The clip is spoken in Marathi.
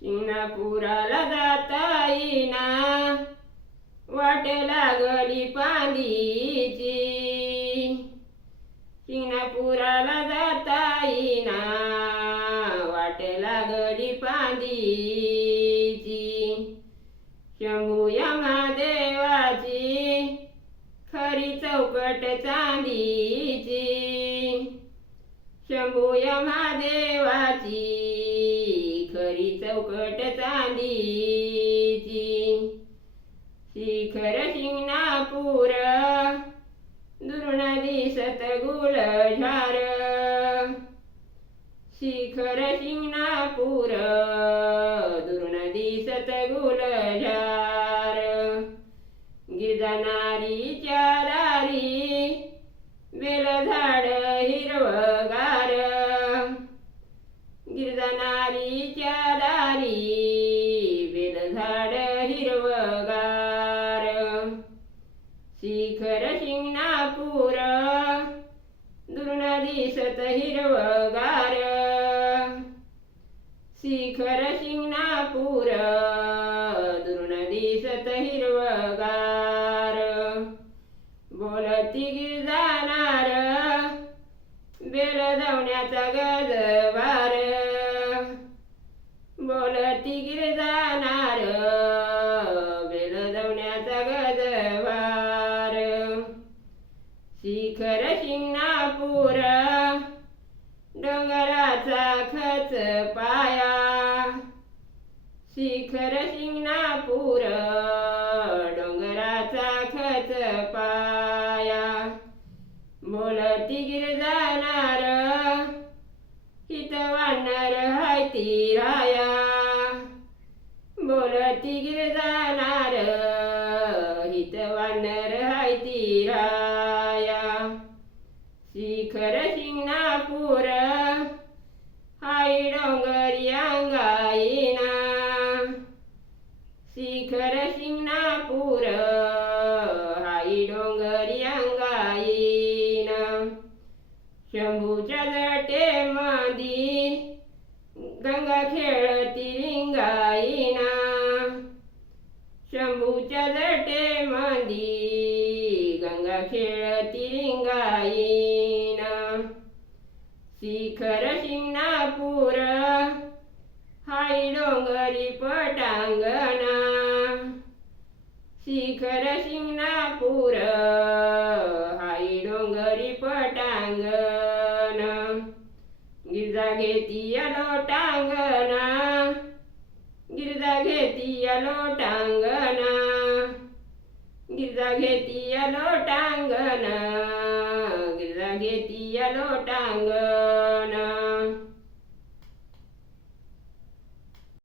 शिंगणापुराला जाता येईना. वाट लागली पांदीची शिंगणापुराला जाता येईना. वाट लागली पांदीची शंभू या महादेवाची खरी चौकट चांदीची. शंभू या महादेवाची चौकट चांदीची शिखर शिंगणापूर दुर्ण दिसत गुलझार शिखर शिंगणापूर दुर्ण दिसत गुलझार गिरणारीच्या दारी बेलझाड हिरवगार. गिरजनारीच्या शिंगणापूर दुरून दिसत हिरवगार शिखर शिंगणापूर दुरून दिसत हिरवगार बोलती गिरजानार बेल धावण्याचा गजर शिखर शिंगणापूर डोंगराचा खच पाया. शिखर शिंगणापूर डोंगराचा खच पाया. बोलती गिरजानार हित वाढणार हाय ती राया. बोलती गिर जाणार जटे गंगा खेळती रिंगाईना. शंभूच्या जटे मादी गंगा खेळती रिंगाईना. शिखर शिंगणापूर हाई डोंगरी पटांगणा. शिखर शिंगणापूर गिरजा घेती लोटांगणा. गिरजा घेती लोटांगणा. गिरजा घेती लोटांगणा. गिरजा घेती लोटांगण.